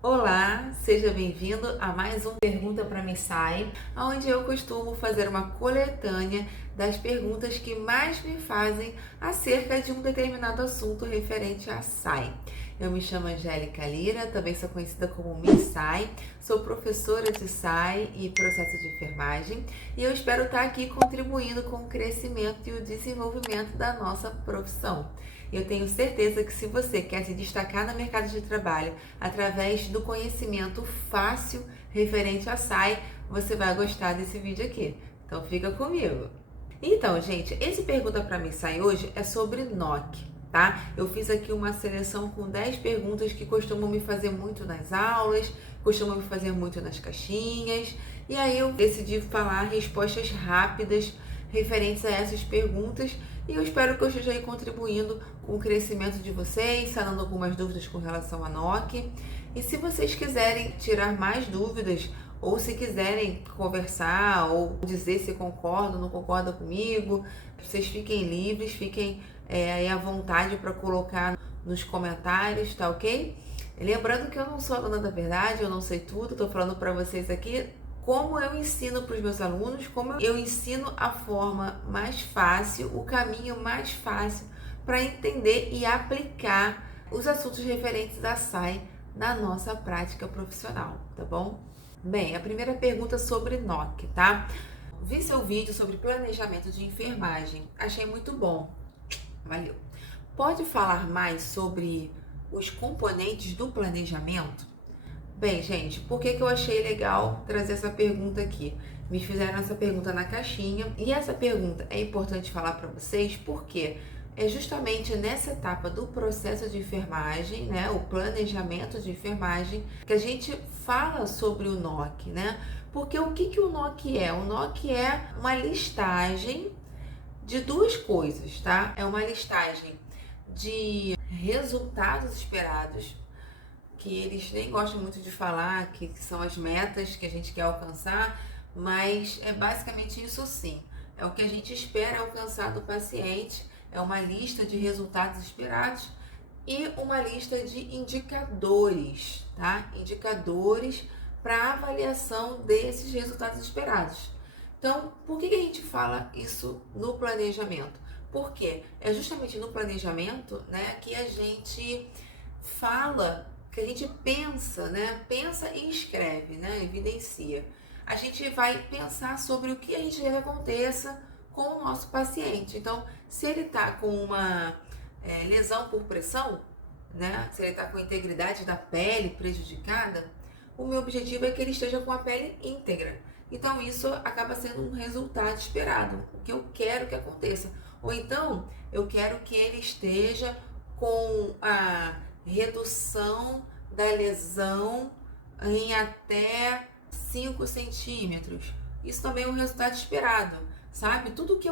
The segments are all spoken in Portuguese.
Olá, seja bem-vindo a mais um Pergunta para Missai, onde eu costumo fazer uma coletânea das perguntas que mais me fazem acerca de um determinado assunto referente a SAI. Eu me chamo Angélica Lira, também sou conhecida como Missai, sou professora de SAI e processo de enfermagem e eu espero estar aqui contribuindo com o crescimento e o desenvolvimento da nossa profissão. Eu tenho certeza que se você quer se destacar no mercado de trabalho através do conhecimento fácil referente a SAI, você vai gostar desse vídeo aqui. Então fica comigo. Então, gente, esse Pergunta Pra Mim SAI hoje é sobre NOC, tá? Eu fiz aqui uma seleção com 10 perguntas que costumam me fazer muito nas aulas, costumam me fazer muito nas caixinhas, e aí eu decidi falar respostas rápidas referentes a essas perguntas e eu espero que eu esteja aí contribuindo com o crescimento de vocês, sanando algumas dúvidas com relação à NOC. E se vocês quiserem tirar mais dúvidas ou se quiserem conversar ou dizer se concordam ou não concordam comigo, vocês fiquem livres, fiquem aí à vontade para colocar nos comentários, tá ok? Lembrando que eu não sou a dona da verdade, eu não sei tudo, tô falando para vocês aqui como eu ensino para os meus alunos, como eu ensino a forma mais fácil, o caminho mais fácil para entender e aplicar os assuntos referentes à SAI na nossa prática profissional, tá bom? Bem, a primeira pergunta é sobre NOC, tá? Vi seu vídeo sobre planejamento de enfermagem, achei muito bom, valeu. Pode falar mais sobre os componentes do planejamento? Bem, gente, por que eu achei legal trazer essa pergunta aqui? Me fizeram essa pergunta na caixinha e essa pergunta é importante falar para vocês porque é justamente nessa etapa do processo de enfermagem, né, o planejamento de enfermagem, que a gente fala sobre o NOC, né? Porque o que o NOC é? O NOC é uma listagem de duas coisas, tá? É uma listagem de resultados esperados, que eles nem gostam muito de falar, que são as metas que a gente quer alcançar, mas é basicamente isso sim. É o que a gente espera alcançar do paciente, é uma lista de resultados esperados e uma lista de indicadores, tá? Indicadores para avaliação desses resultados esperados. Então, por que a gente fala isso no planejamento? Porque é justamente no planejamento, né, que a gente fala, que a gente pensa, né? Pensa e escreve, né? Evidencia. A gente vai pensar sobre o que a gente quer que aconteça com o nosso paciente. Então, se ele está com uma lesão por pressão, né? Se ele está com a integridade da pele prejudicada, o meu objetivo é que ele esteja com a pele íntegra. Então, isso acaba sendo um resultado esperado, o que eu quero que aconteça. Ou então, eu quero que ele esteja com a redução da lesão em até 5 centímetros. Isso também é um resultado esperado, sabe? Tudo que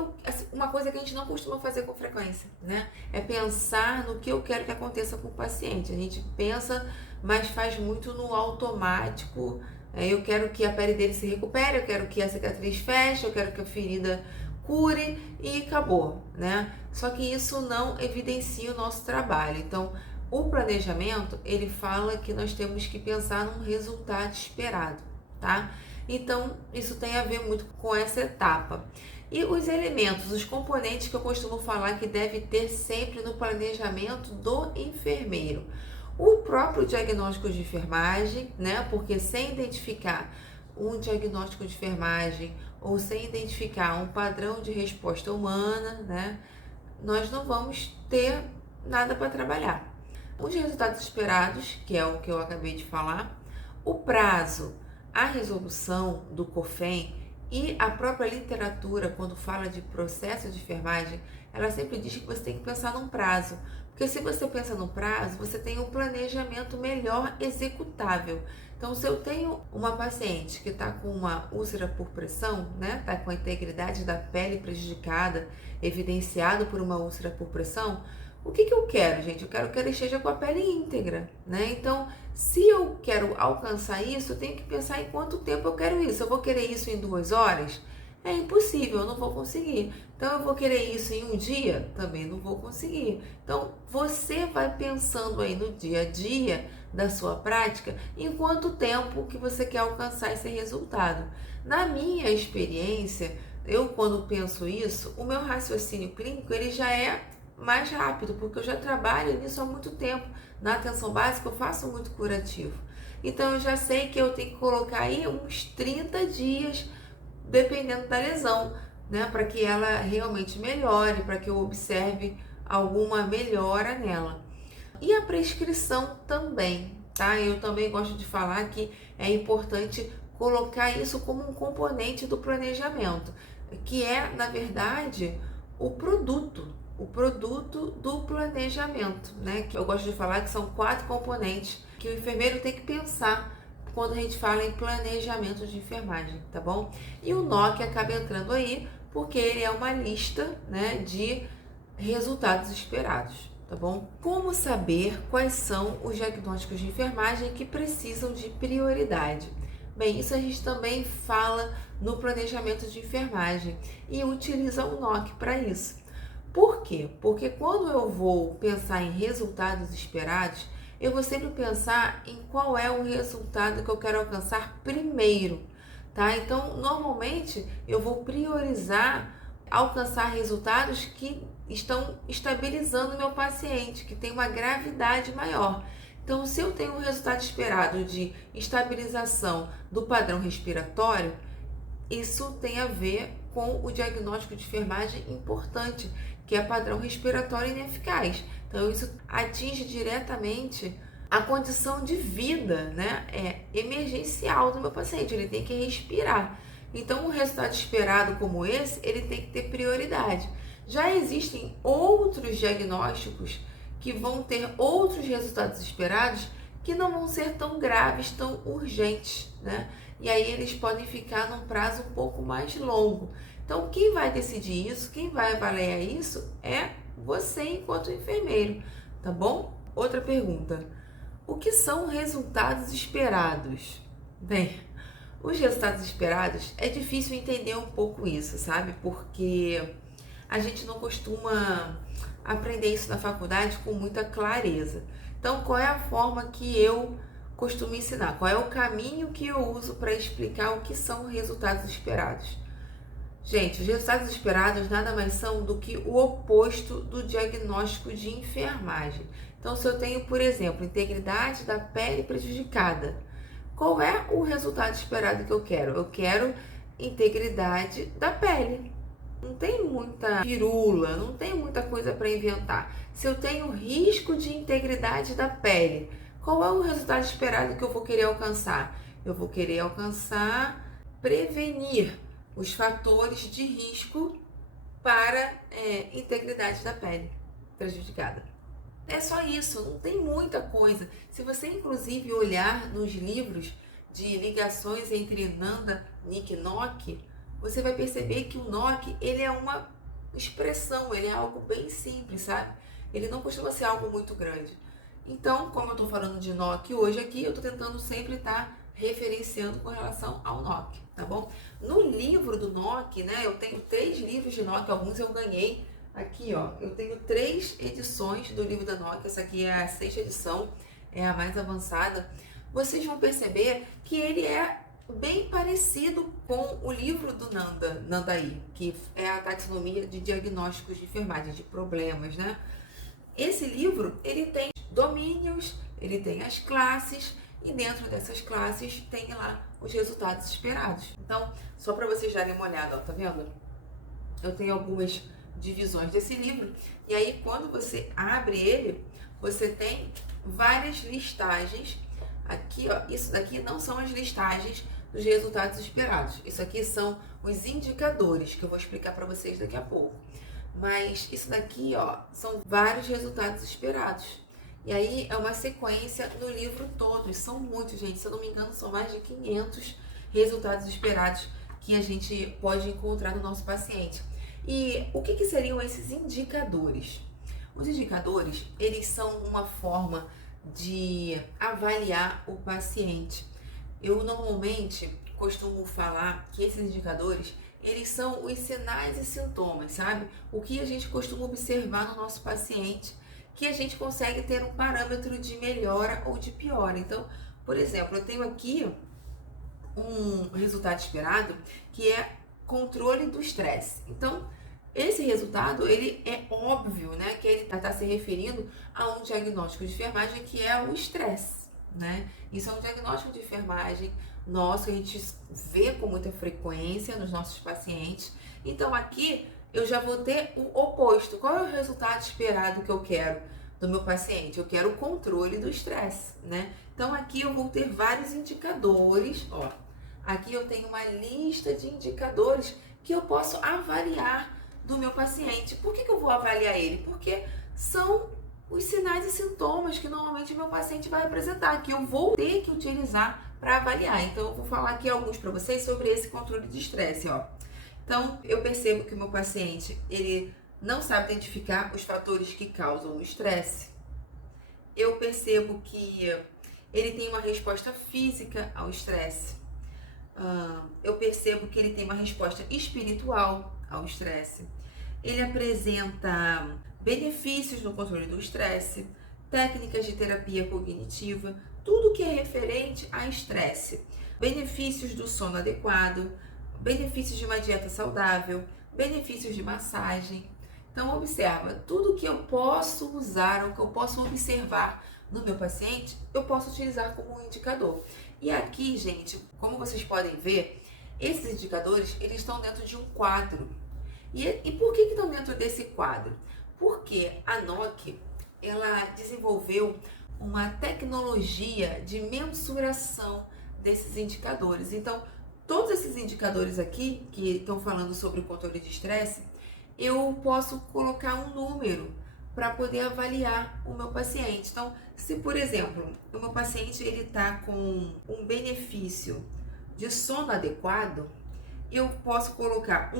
uma coisa que a gente não costuma fazer com frequência, né? É pensar no que eu quero que aconteça com o paciente. A gente pensa, mas faz muito no automático. Eu quero que a pele dele se recupere, eu quero que a cicatriz feche, eu quero que a ferida cure e acabou, né? Só que isso não evidencia o nosso trabalho. Então, o planejamento, ele fala que nós temos que pensar num resultado esperado, tá? Então, isso tem a ver muito com essa etapa. E os elementos, os componentes que eu costumo falar que deve ter sempre no planejamento do enfermeiro. O próprio diagnóstico de enfermagem, né? Porque sem identificar um diagnóstico de enfermagem ou sem identificar um padrão de resposta humana, né? Nós não vamos ter nada para trabalhar. Os resultados esperados, que é o que eu acabei de falar, o prazo, a resolução do COFEN e a própria literatura, quando fala de processo de enfermagem, ela sempre diz que você tem que pensar num prazo. Porque se você pensa no prazo, você tem um planejamento melhor executável. Então, se eu tenho uma paciente que está com uma úlcera por pressão, né, está com a integridade da pele prejudicada, evidenciado por uma úlcera por pressão, o que eu quero, gente? Eu quero que ela esteja com a pele íntegra, né? Então, se eu quero alcançar isso, eu tenho que pensar em quanto tempo eu quero isso. Eu vou querer isso em 2 horas? É impossível, eu não vou conseguir. Então, eu vou querer isso em um dia? Também não vou conseguir. Então, você vai pensando aí no dia a dia da sua prática em quanto tempo que você quer alcançar esse resultado. Na minha experiência, eu quando penso isso, o meu raciocínio clínico ele já é mais rápido, porque eu já trabalho nisso há muito tempo. Na atenção básica eu faço muito curativo. Então eu já sei que eu tenho que colocar aí uns 30 dias, dependendo da lesão, né, para que ela realmente melhore, para que eu observe alguma melhora nela. E a prescrição também, tá? Eu também gosto de falar que é importante colocar isso como um componente do planejamento, que é, na verdade, o produto do planejamento, né? Que eu gosto de falar que são 4 componentes que o enfermeiro tem que pensar quando a gente fala em planejamento de enfermagem, tá bom? E o NOC acaba entrando aí porque ele é uma lista, né, de resultados esperados, tá bom? Como saber quais são os diagnósticos de enfermagem que precisam de prioridade? Bem, isso a gente também fala no planejamento de enfermagem e utiliza o NOC para isso. Por quê? Porque quando eu vou pensar em resultados esperados, eu vou sempre pensar em qual é o resultado que eu quero alcançar primeiro, tá? Então, normalmente, eu vou priorizar alcançar resultados que estão estabilizando o meu paciente, que tem uma gravidade maior. Então, se eu tenho um resultado esperado de estabilização do padrão respiratório, isso tem a ver com o diagnóstico de enfermagem importante, que é padrão respiratório ineficaz. Então, isso atinge diretamente a condição de vida, né? É emergencial do meu paciente, ele tem que respirar. Então, um resultado esperado como esse, ele tem que ter prioridade. Já existem outros diagnósticos que vão ter outros resultados esperados que não vão ser tão graves, tão urgentes, né? E aí eles podem ficar num prazo um pouco mais longo. Então, quem vai decidir isso, quem vai avaliar isso é você enquanto enfermeiro, tá bom? Outra pergunta. O que são resultados esperados? Bem, os resultados esperados é difícil entender um pouco isso, sabe? Porque a gente não costuma aprender isso na faculdade com muita clareza. Então, qual é a forma que eu costumo ensinar? Qual é o caminho que eu uso para explicar o que são resultados esperados? Gente, os resultados esperados nada mais são do que o oposto do diagnóstico de enfermagem. Então, se eu tenho, por exemplo, integridade da pele prejudicada, qual é o resultado esperado que eu quero? Eu quero integridade da pele. Não tem muita firula, não tem muita coisa para inventar. Se eu tenho risco de integridade da pele, qual é o resultado esperado que eu vou querer alcançar? Eu vou querer alcançar prevenir os fatores de risco para integridade da pele prejudicada. É só isso, não tem muita coisa. Se você inclusive olhar nos livros de ligações entre NANDA, NIC e NOC, você vai perceber que o NOC ele é uma expressão, ele é algo bem simples, sabe? Ele não costuma ser algo muito grande. Então, como eu estou falando de NOC hoje aqui, eu estou tentando sempre estar referenciando com relação ao NOC, tá bom? No livro do NOC, né, eu tenho 3 livros de NOC, alguns eu ganhei. Aqui, ó, eu tenho 3 edições do livro da NOC, essa aqui é a 6ª edição, é a mais avançada. Vocês vão perceber que ele é bem parecido com o livro do NANDAI, que é a taxonomia de diagnósticos de enfermagem, de problemas, né? Esse livro, ele tem domínios, ele tem as classes, e dentro dessas classes tem lá os resultados esperados. Então, só para vocês darem uma olhada, ó, tá vendo? Eu tenho algumas divisões desse livro, e aí quando você abre ele, você tem várias listagens. Aqui, ó, isso daqui não são as listagens dos resultados esperados. Isso aqui são os indicadores, que eu vou explicar para vocês daqui a pouco. Mas isso daqui, ó, são vários resultados esperados. E aí é uma sequência no livro todo. E são muitos, gente. Se eu não me engano, são mais de 500 resultados esperados que a gente pode encontrar no nosso paciente. E o que seriam esses indicadores? Os indicadores, eles são uma forma de avaliar o paciente. Eu normalmente costumo falar que esses indicadores, eles são os sinais e sintomas, sabe? O que a gente costuma observar no nosso paciente que a gente consegue ter um parâmetro de melhora ou de piora. Então, por exemplo, eu tenho aqui um resultado esperado que é controle do estresse. Então, esse resultado, ele é óbvio, né, que ele está se referindo a um diagnóstico de enfermagem que é o estresse, né? Isso é um diagnóstico de enfermagem nosso, que a gente vê com muita frequência nos nossos pacientes. Então, aqui eu já vou ter o oposto. Qual é o resultado esperado que eu quero do meu paciente? Eu quero o controle do estresse, né? Então, aqui eu vou ter vários indicadores, ó. Aqui eu tenho uma lista de indicadores que eu posso avaliar do meu paciente. Por que eu vou avaliar ele? Porque são os sinais e sintomas que normalmente o meu paciente vai apresentar, que eu vou ter que utilizar para avaliar. Então, eu vou falar aqui alguns para vocês sobre esse controle de estresse, ó. Então, eu percebo que o meu paciente, ele não sabe identificar os fatores que causam o estresse. Eu percebo que ele tem uma resposta física ao estresse. Eu percebo que ele tem uma resposta espiritual ao estresse. Ele apresenta benefícios no controle do estresse, técnicas de terapia cognitiva, tudo que é referente a estresse, benefícios do sono adequado, benefícios de uma dieta saudável, benefícios de massagem. Então, observa, tudo que eu posso usar ou que eu posso observar no meu paciente, eu posso utilizar como um indicador. E aqui, gente, como vocês podem ver, esses indicadores, eles estão dentro de um quadro. E por que estão dentro desse quadro? Porque a NOC, ela desenvolveu uma tecnologia de mensuração desses indicadores. Então, todos esses indicadores aqui, que estão falando sobre o controle de estresse, eu posso colocar um número para poder avaliar o meu paciente. Então, se por exemplo, o meu paciente ele está com um benefício de sono adequado, eu posso colocar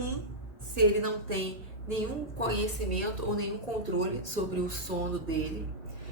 se ele não tem nenhum conhecimento ou nenhum controle sobre o sono dele.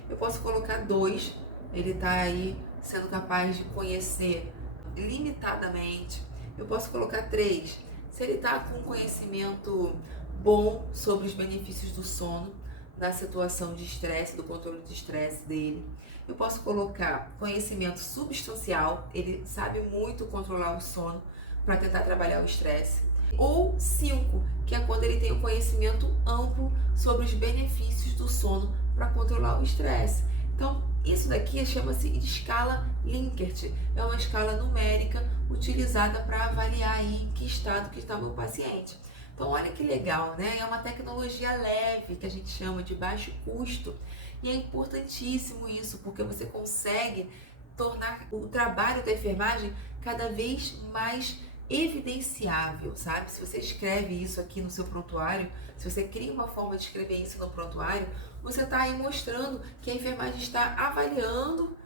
Eu posso colocar 2, ele está aí sendo capaz de conhecer limitadamente. Eu posso colocar 3, se ele está com conhecimento bom sobre os benefícios do sono na situação de estresse, do controle de estresse dele. Eu posso colocar conhecimento substancial, ele sabe muito controlar o sono para tentar trabalhar o estresse. Ou 5, que é quando ele tem um conhecimento amplo sobre os benefícios do sono para controlar o estresse. Então, isso daqui chama-se escala Likert. É uma escala numérica utilizada para avaliar aí em que estado que está o meu paciente. Então, olha que legal, né? É uma tecnologia leve, que a gente chama de baixo custo. E é importantíssimo isso, porque você consegue tornar o trabalho da enfermagem cada vez mais evidenciável, sabe? Se você escreve isso aqui no seu prontuário, se você cria uma forma de escrever isso no prontuário, você está aí mostrando que a enfermagem está avaliando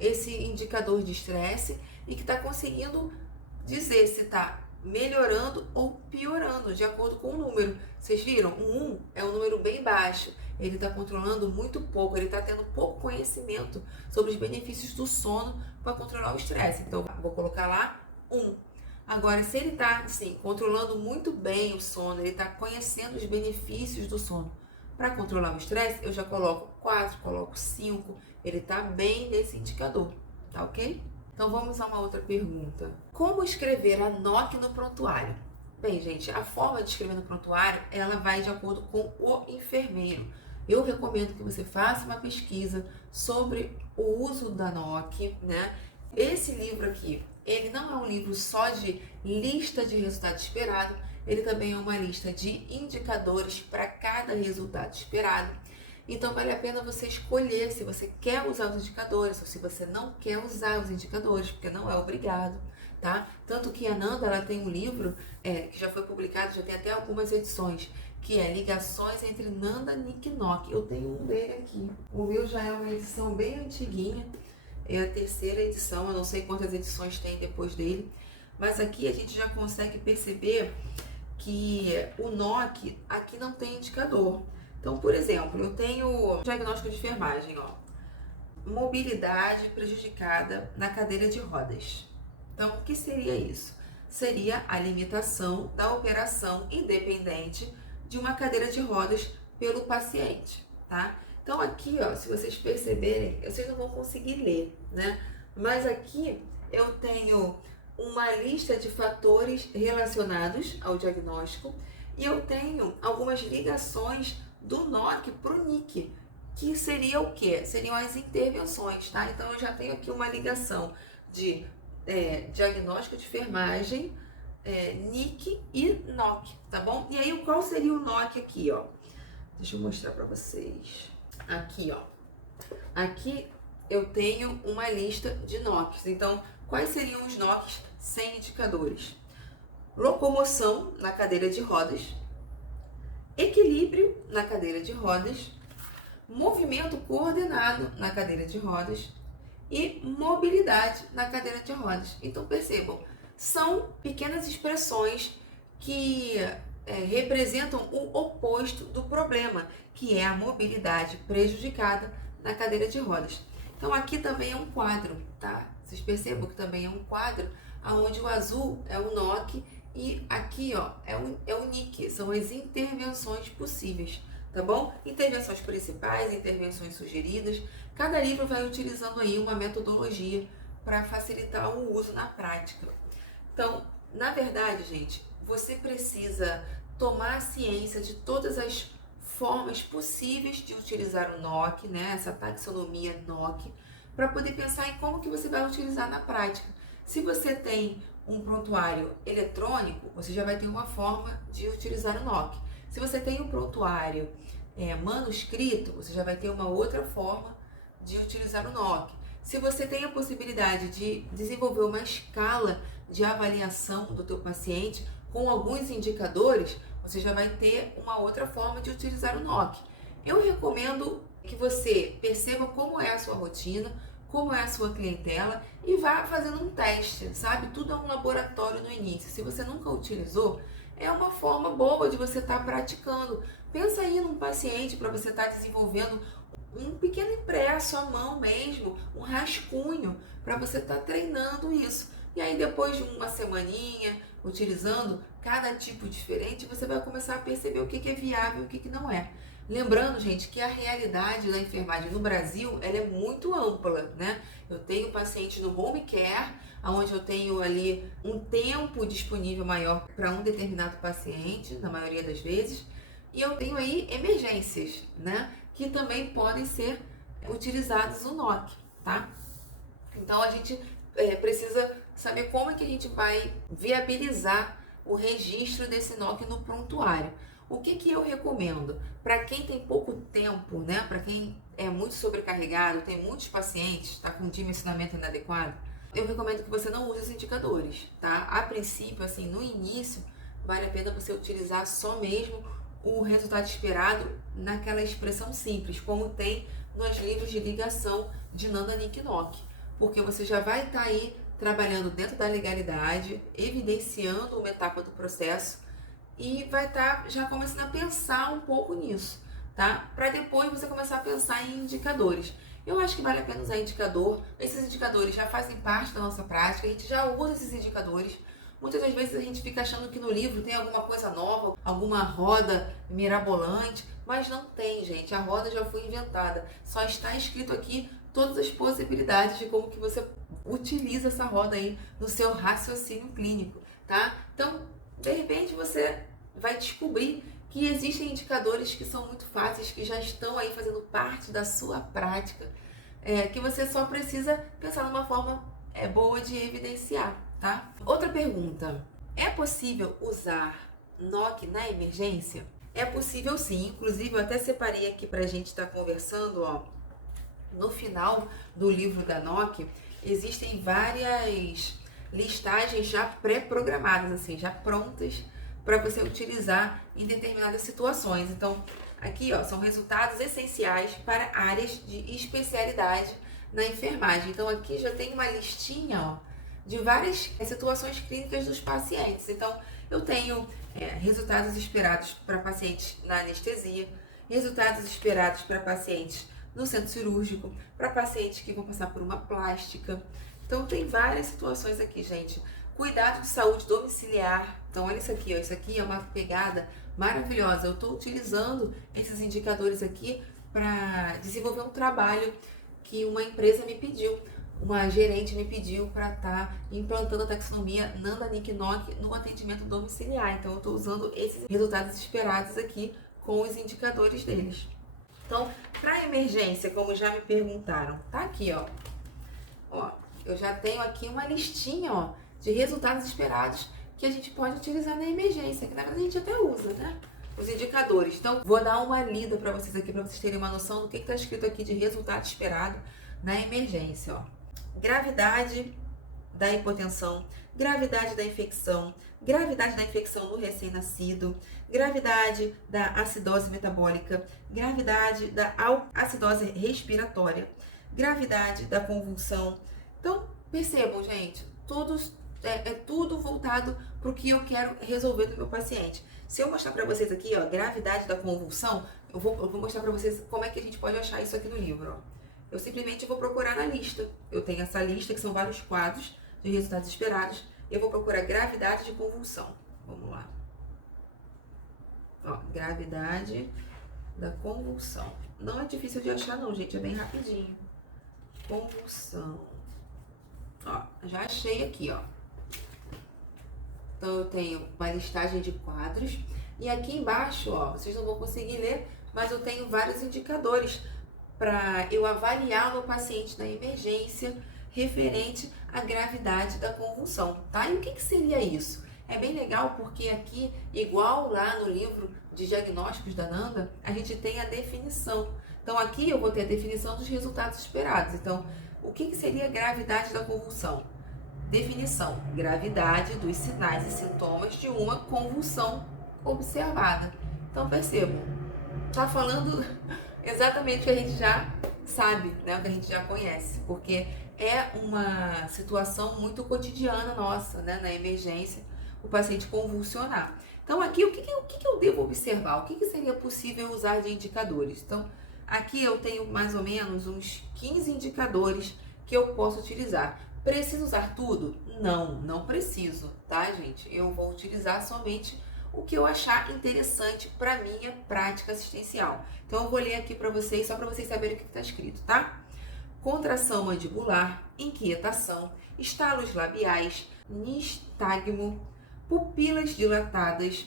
esse indicador de estresse e que está conseguindo dizer se está melhorando ou piorando, de acordo com o número. Vocês viram? O 1 é um número bem baixo. Ele está controlando muito pouco, ele está tendo pouco conhecimento sobre os benefícios do sono para controlar o estresse. Então, vou colocar lá 1. Agora, se ele está, assim, controlando muito bem o sono, ele está conhecendo os benefícios do sono para controlar o estresse, eu já coloco 4, coloco 5. Ele está bem nesse indicador, tá ok? Então, vamos a uma outra pergunta. Como escrever a NOC no prontuário? Bem, gente, a forma de escrever no prontuário, ela vai de acordo com o enfermeiro. Eu recomendo que você faça uma pesquisa sobre o uso da NOC, né? Esse livro aqui, ele não é um livro só de lista de resultado esperado, ele também é uma lista de indicadores para cada resultado esperado. Então, vale a pena você escolher se você quer usar os indicadores ou se você não quer usar os indicadores, porque não é obrigado, tá? Tanto que a Nanda, ela tem um livro que já foi publicado, já tem até algumas edições, que é Ligações entre Nanda e Nick Nock. Eu tenho um dele aqui. O meu já é uma edição bem antiguinha, é a 3ª edição, eu não sei quantas edições tem depois dele, mas aqui a gente já consegue perceber que o NOC aqui não tem indicador. Então, por exemplo, eu tenho diagnóstico de enfermagem, ó. Mobilidade prejudicada na cadeira de rodas. Então, o que seria isso? Seria a limitação da operação independente de uma cadeira de rodas pelo paciente, tá? Então aqui, ó, se vocês perceberem, vocês não vão conseguir ler, né? Mas aqui eu tenho uma lista de fatores relacionados ao diagnóstico e eu tenho algumas ligações do NOC para o NIC, que seria o quê? Seriam as intervenções, tá? Então eu já tenho aqui uma ligação de diagnóstico de enfermagem, NIC e NOC, tá bom? E aí qual seria o NOC aqui, ó? Deixa eu mostrar para vocês. Aqui, ó. Aqui eu tenho uma lista de NOCs. Então, quais seriam os NOCs sem indicadores? Locomoção na cadeira de rodas, equilíbrio na cadeira de rodas, movimento coordenado na cadeira de rodas e mobilidade na cadeira de rodas. Então, percebam, são pequenas expressões que representam o oposto do problema, que é a mobilidade prejudicada na cadeira de rodas. Então aqui também é um quadro, tá? Vocês percebam que também é um quadro, onde o azul é o NOC e aqui, ó, é o NIC, são as intervenções possíveis, tá bom? Intervenções principais, intervenções sugeridas. Cada livro vai utilizando aí uma metodologia para facilitar o uso na prática. Então, na verdade, gente, você precisa tomar ciência de todas as formas possíveis de utilizar o NOC, né? Essa taxonomia NOC, para poder pensar em como que você vai utilizar na prática. Se você tem um prontuário eletrônico, você já vai ter uma forma de utilizar o NOC. Se você tem um prontuário manuscrito, você já vai ter uma outra forma de utilizar o NOC. Se você tem a possibilidade de desenvolver uma escala de avaliação do teu paciente com alguns indicadores, você já vai ter uma outra forma de utilizar o NOC. Eu recomendo que você perceba como é a sua rotina, como é a sua clientela e vá fazendo um teste, sabe? Tudo é um laboratório no início. Se você nunca utilizou, é uma forma boa de você estar praticando. Pensa aí num paciente para você estar desenvolvendo um pequeno impresso à mão mesmo, um rascunho, para você estar treinando isso. E aí depois de uma semaninha, utilizando cada tipo diferente, você vai começar a perceber o que é viável e o que não é. Lembrando, gente, que a realidade da enfermagem no Brasil, ela é muito ampla, né? Eu tenho pacientes no home care, onde eu tenho ali um tempo disponível maior para um determinado paciente, na maioria das vezes, e eu tenho aí emergências, né? Que também podem ser utilizados o NOC, tá? Então a gente precisa saber como é que a gente vai viabilizar o registro desse NOC no prontuário. O que eu recomendo? Para quem tem pouco tempo, né? Para quem é muito sobrecarregado, tem muitos pacientes, está com dimensionamento inadequado, eu recomendo que você não use os indicadores, tá? A princípio, assim, no início, vale a pena você utilizar só mesmo o resultado esperado naquela expressão simples, como tem nos livros de ligação de Nanda Nick NOC, porque você já vai estar aí trabalhando dentro da legalidade, evidenciando uma etapa do processo e vai estar já começando a pensar um pouco nisso, tá? Para depois você começar a pensar em indicadores. Eu acho que vale a pena usar indicador. Esses indicadores já fazem parte da nossa prática, a gente já usa esses indicadores. Muitas das vezes a gente fica achando que no livro tem alguma coisa nova, alguma roda mirabolante, mas não tem, gente. A roda já foi inventada. Só está escrito aqui todas as possibilidades de como que você utiliza essa roda aí no seu raciocínio clínico, tá? Então, de repente você vai descobrir que existem indicadores que são muito fáceis, que já estão aí fazendo parte da sua prática, que você só precisa pensar numa forma boa de evidenciar, tá? Outra pergunta, é possível usar NOC na emergência? É possível sim, inclusive eu até separei aqui pra gente estar conversando, ó. No final do livro da NOC, existem várias listagens já pré-programadas, assim, já prontas para você utilizar em determinadas situações. Então, aqui, ó, são resultados essenciais para áreas de especialidade na enfermagem. Então, aqui já tem uma listinha, ó, de várias situações clínicas dos pacientes. Então, eu tenho resultados esperados para pacientes na anestesia, resultados esperados para pacientes no centro cirúrgico, para pacientes que vão passar por uma plástica. Então, tem várias situações aqui, gente. Cuidado de saúde domiciliar. Então, olha isso aqui, ó. Isso aqui é uma pegada maravilhosa. Eu estou utilizando esses indicadores aqui para desenvolver um trabalho que uma empresa me pediu. Uma gerente me pediu para estar implantando a taxonomia Nanda Nick Nock no atendimento domiciliar. Então, eu estou usando esses resultados esperados aqui com os indicadores deles. Então, para emergência, como já me perguntaram, tá aqui, ó. Ó, eu já tenho aqui uma listinha, ó, de resultados esperados que a gente pode utilizar na emergência, que na verdade a gente até usa, né? Os indicadores. Então, vou dar uma lida para vocês aqui, para vocês terem uma noção do que está escrito aqui de resultado esperado na emergência, ó. Gravidade da hipotensão, gravidade da infecção no recém-nascido, gravidade da acidose metabólica, gravidade da acidose respiratória, gravidade da convulsão. Então, percebam, gente, tudo voltado para o que eu quero resolver do meu paciente. Se eu mostrar para vocês aqui, ó, gravidade da convulsão, eu vou mostrar para vocês como é que a gente pode achar isso aqui no livro, ó. Eu simplesmente vou procurar na lista. Eu tenho essa lista, que são vários quadros de resultados esperados. Eu vou procurar gravidade de convulsão. Vamos lá. Ó, gravidade da convulsão. Não é difícil de achar não, gente. É bem rapidinho. Convulsão. Ó, já achei aqui, ó. Então, eu tenho uma listagem de quadros. E aqui embaixo, ó, vocês não vão conseguir ler, mas eu tenho vários indicadores para eu avaliar o paciente na emergência referente à gravidade da convulsão, tá? E o que seria isso? É bem legal porque aqui, igual lá no livro de diagnósticos da Nanda, a gente tem a definição. Então aqui eu vou ter a definição dos resultados esperados. Então, o que seria a gravidade da convulsão? Definição: gravidade dos sinais e sintomas de uma convulsão observada. Então percebam, tá falando exatamente o que a gente já sabe, né? O que a gente já conhece, porque é uma situação muito cotidiana nossa, né? Na emergência, o paciente convulsionar. Então aqui, o que eu devo observar? O que seria possível usar de indicadores? Então, aqui eu tenho mais ou menos uns 15 indicadores que eu posso utilizar. Preciso usar tudo? Não preciso, tá, gente? Eu vou utilizar somente o que eu achar interessante para minha prática assistencial. Então, eu vou ler aqui para vocês, só para vocês saberem o que está escrito, tá? Contração mandibular, inquietação, estalos labiais, nistagmo, pupilas dilatadas,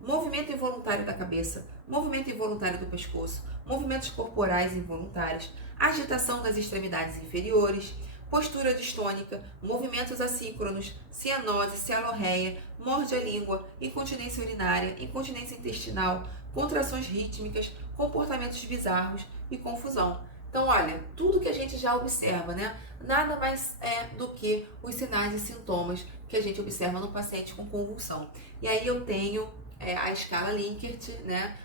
movimento involuntário da cabeça, movimento involuntário do pescoço, movimentos corporais involuntários, agitação das extremidades inferiores, postura distônica, movimentos assíncronos, cianose, cialorreia, morde a língua, incontinência urinária, incontinência intestinal, contrações rítmicas, comportamentos bizarros e confusão. Então, olha, tudo que a gente já observa, né? Nada mais é do que os sinais e sintomas que a gente observa no paciente com convulsão. E aí eu tenho a escala Likert, né?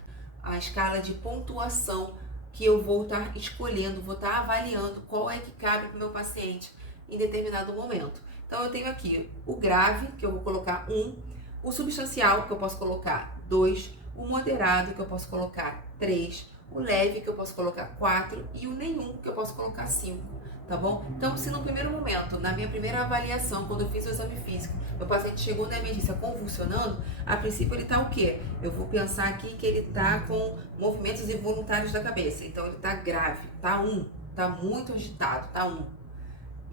A escala de pontuação que eu vou estar escolhendo, vou estar avaliando qual é que cabe para o meu paciente em determinado momento. Então, eu tenho aqui o grave, que eu vou colocar 1, o substancial, que eu posso colocar 2, o moderado, que eu posso colocar 3, o leve, que eu posso colocar 4 e o nenhum, que eu posso colocar 5, tá bom? Então, se no primeiro momento, na minha primeira avaliação, quando eu fiz o exame físico, meu paciente chegou na emergência convulsionando, a princípio ele tá o quê? Eu vou pensar aqui que ele tá com movimentos involuntários da cabeça, então ele tá grave, tá 1, tá muito agitado, tá 1.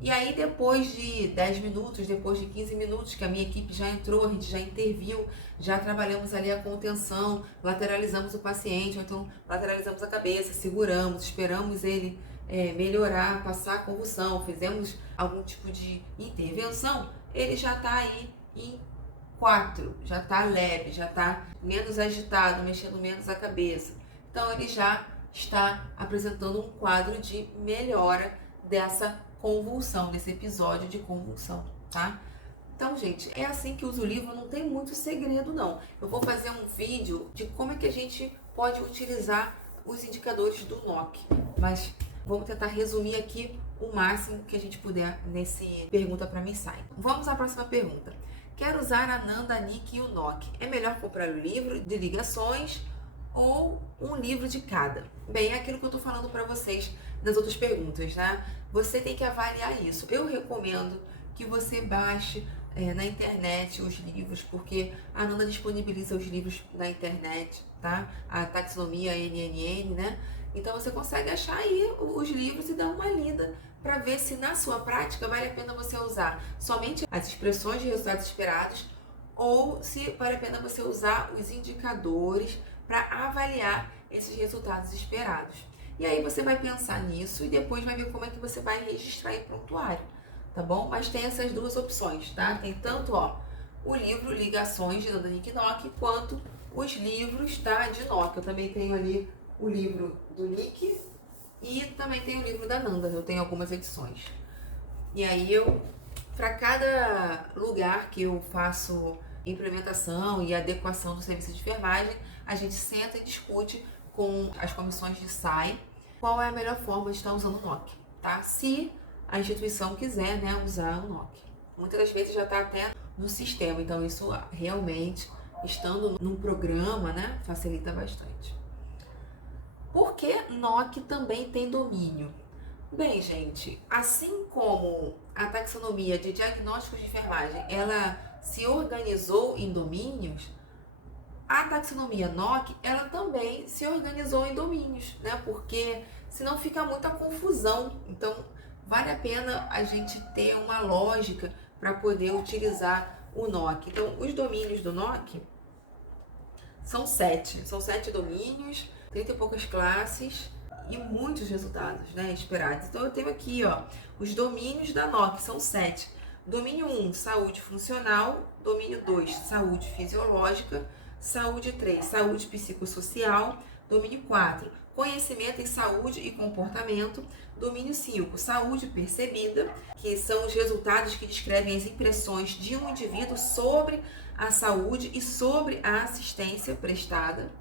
E aí, depois de 10 minutos, depois de 15 minutos, que a minha equipe já entrou, a gente já interviu, já trabalhamos ali a contenção, lateralizamos o paciente, ou então lateralizamos a cabeça, seguramos, esperamos ele melhorar, passar a convulsão, fizemos algum tipo de intervenção, ele já está aí em 4, já está leve, já está menos agitado, mexendo menos a cabeça. Então, ele já está apresentando um quadro de melhora dessa convulsão, desse episódio de convulsão, tá? Então, gente, é assim que uso o livro, não tem muito segredo, não. Eu vou fazer um vídeo de como é que a gente pode utilizar os indicadores do NOC, mas vamos tentar resumir aqui o máximo que a gente puder nesse Pergunta para Mensai. Vamos à próxima pergunta. Quero usar a Nanda, a Nick e o NOC. É melhor comprar o livro de ligações ou um livro de cada? Bem, é aquilo que eu tô falando para vocês das outras perguntas, né? Você tem que avaliar isso. Eu recomendo que você baixe na internet os livros, porque a Nanda disponibiliza os livros na internet, tá? A taxonomia NNN, né? Então você consegue achar aí os livros e dar uma lida para ver se na sua prática vale a pena você usar somente as expressões de resultados esperados ou se vale a pena você usar os indicadores para avaliar esses resultados esperados. E aí você vai pensar nisso e depois vai ver como é que você vai registrar em prontuário, tá bom? Mas tem essas duas opções, tá? Tem tanto, o livro Ligações de Nanda Nick Nock, quanto os livros, tá, de Nock. Eu também tenho ali o livro do Nick e também tenho o livro da Nanda, eu tenho algumas edições. E aí para cada lugar que eu faço implementação e adequação do serviço de enfermagem, a gente senta e discute com as comissões de SAI qual é a melhor forma de estar usando o NOC, tá? Se a instituição quiser, né, usar o NOC. Muitas das vezes já está até no sistema, então isso realmente, estando num programa, né, facilita bastante. Por que NOC também tem domínio? Bem, gente, assim como a taxonomia de diagnósticos de enfermagem, ela se organizou em domínios, a taxonomia NOC, ela também se organizou em domínios, né? Porque senão fica muita confusão. Então, vale a pena a gente ter uma lógica para poder utilizar o NOC. Então, os domínios do NOC são 7. São 7 domínios, 30 e poucas classes e muitos resultados, né, esperados. Então, eu tenho aqui, os domínios da NOC, são 7. Domínio 1, saúde funcional. Domínio 2, saúde fisiológica. Saúde 3, saúde psicossocial. Domínio 4, conhecimento em saúde e comportamento. Domínio 5, saúde percebida, que são os resultados que descrevem as impressões de um indivíduo sobre a saúde e sobre a assistência prestada.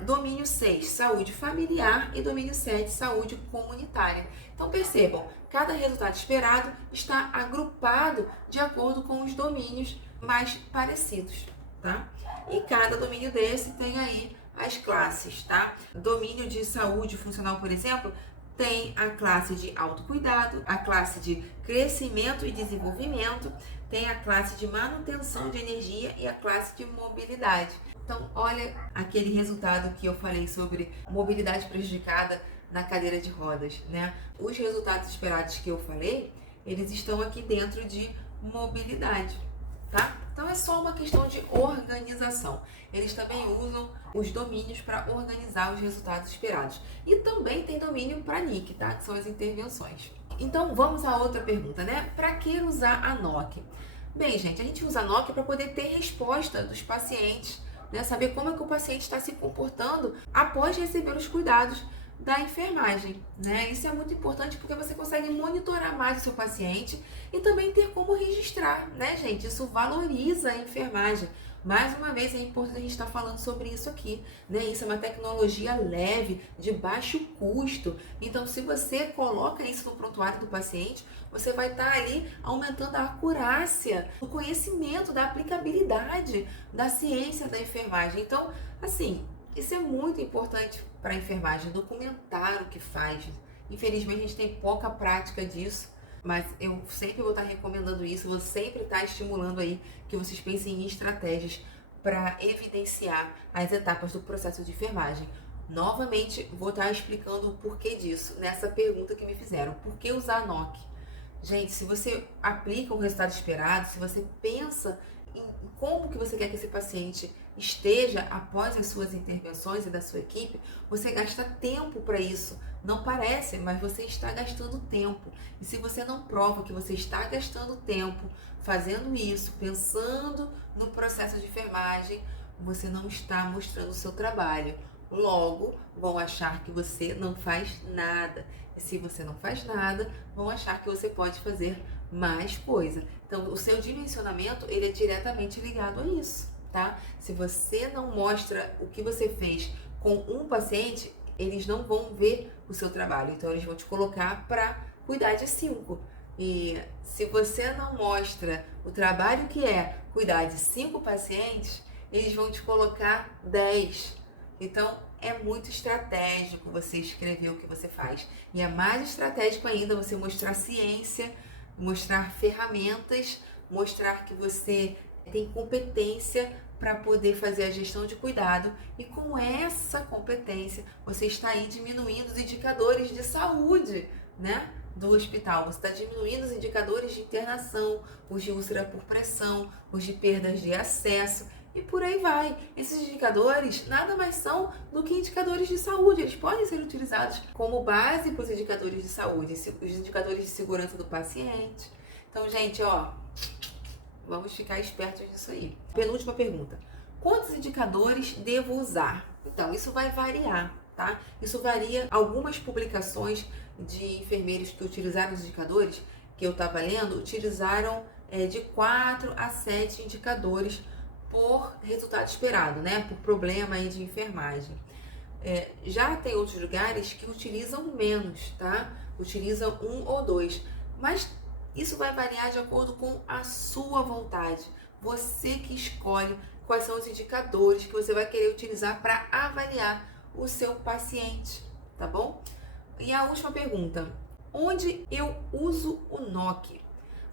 Domínio 6, saúde familiar. E domínio 7, saúde comunitária. Então percebam, cada resultado esperado está agrupado de acordo com os domínios mais parecidos, tá? E cada domínio desse tem aí as classes, tá? Domínio de saúde funcional, por exemplo, tem a classe de autocuidado, a classe de crescimento e desenvolvimento, tem a classe de manutenção de energia e a classe de mobilidade. Então, olha aquele resultado que eu falei sobre mobilidade prejudicada na cadeira de rodas, né? Os resultados esperados que eu falei, eles estão aqui dentro de mobilidade, tá? Então, é só uma questão de organização. Eles também usam os domínios para organizar os resultados esperados. E também tem domínio para NIC, tá? Que são as intervenções. Então, vamos a outra pergunta, né? Para que usar a NOC? Bem, gente, a gente usa a NOC para poder ter resposta dos pacientes, né? Saber como é que o paciente está se comportando após receber os cuidados da enfermagem, né? Isso é muito importante porque você consegue monitorar mais o seu paciente e também ter como registrar, né, gente? Isso valoriza a enfermagem. Mais uma vez, é importante a gente estar falando sobre isso aqui, né? Isso é uma tecnologia leve, de baixo custo. Então, se você coloca isso no prontuário do paciente, você vai estar ali aumentando a acurácia, o conhecimento da aplicabilidade da ciência da enfermagem. Então, assim, isso é muito importante para a enfermagem, documentar o que faz. Infelizmente, a gente tem pouca prática disso, mas eu sempre vou estar recomendando isso, vou sempre estar estimulando aí que vocês pensem em estratégias para evidenciar as etapas do processo de enfermagem. Novamente, vou estar explicando o porquê disso, nessa pergunta que me fizeram. Por que usar a NOC? Gente, se você aplica o resultado esperado, se você pensa em como que você quer que esse paciente esteja após as suas intervenções e da sua equipe, você gasta tempo para isso. Não parece, mas você está gastando tempo. E se você não prova que você está gastando tempo fazendo isso, pensando no processo de enfermagem, você não está mostrando o seu trabalho. Logo, vão achar que você não faz nada. E se você não faz nada, vão achar que você pode fazer mais coisa. Então, o seu dimensionamento, ele é diretamente ligado a isso, tá? Se você não mostra o que você fez com um paciente, eles não vão ver o seu trabalho. Então, eles vão te colocar para cuidar de 5. E se você não mostra o trabalho que é cuidar de 5 pacientes, eles vão te colocar 10. Então, é muito estratégico você escrever o que você faz. E é mais estratégico ainda você mostrar ciência, mostrar ferramentas, mostrar que você tem competência para poder fazer a gestão de cuidado, e com essa competência você está aí diminuindo os indicadores de saúde, né, do hospital. Você está diminuindo os indicadores de internação, os de úlcera por pressão, os de perdas de acesso e por aí vai. Esses indicadores nada mais são do que indicadores de saúde. Eles podem ser utilizados como base para os indicadores de saúde, os indicadores de segurança do paciente. Então, gente, vamos ficar espertos nisso aí. Penúltima pergunta. Quantos indicadores devo usar? Então, isso vai variar, tá? Isso varia. Algumas publicações de enfermeiros que utilizaram os indicadores, que eu estava lendo, utilizaram de 4 a 7 indicadores por resultado esperado, né? Por problema aí de enfermagem. Já tem outros lugares que utilizam menos, tá? Utilizam 1 ou 2, mas isso vai variar de acordo com a sua vontade. Você que escolhe quais são os indicadores que você vai querer utilizar para avaliar o seu paciente, tá bom? E a última pergunta: onde eu uso o NOC?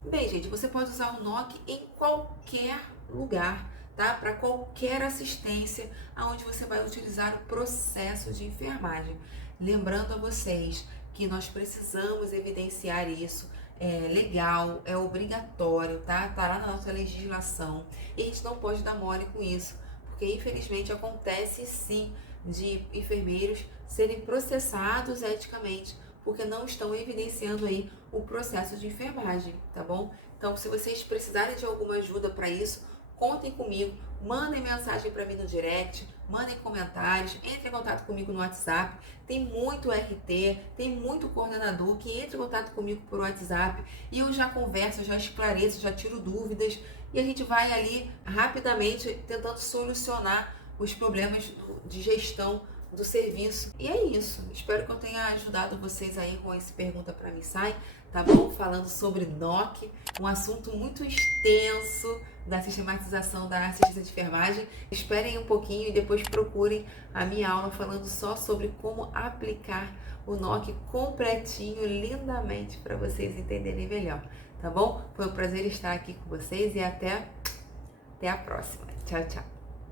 Bem, gente, você pode usar o NOC em qualquer lugar, tá? Para qualquer assistência aonde você vai utilizar o processo de enfermagem. Lembrando a vocês que nós precisamos evidenciar isso. É legal, é obrigatório, tá? Tá lá na nossa legislação. E a gente não pode dar mole com isso, porque infelizmente acontece sim de enfermeiros serem processados eticamente porque não estão evidenciando aí o processo de enfermagem, tá bom? Então, se vocês precisarem de alguma ajuda para isso, contem comigo, mandem mensagem para mim no direct, mandem comentários, entre em contato comigo no WhatsApp. Tem muito RT, tem muito coordenador que entra em contato comigo por WhatsApp e eu já converso, eu já esclareço, já tiro dúvidas e a gente vai ali rapidamente tentando solucionar os problemas de gestão do serviço. E é isso. Espero que eu tenha ajudado vocês aí com esse Pergunta Pra Missai, tá bom? Falando sobre NOC, um assunto muito extenso da sistematização da assistência de enfermagem. Esperem um pouquinho e depois procurem a minha aula falando só sobre como aplicar o NOC completinho, lindamente, para vocês entenderem melhor, tá bom? Foi um prazer estar aqui com vocês e até a próxima. Tchau, tchau.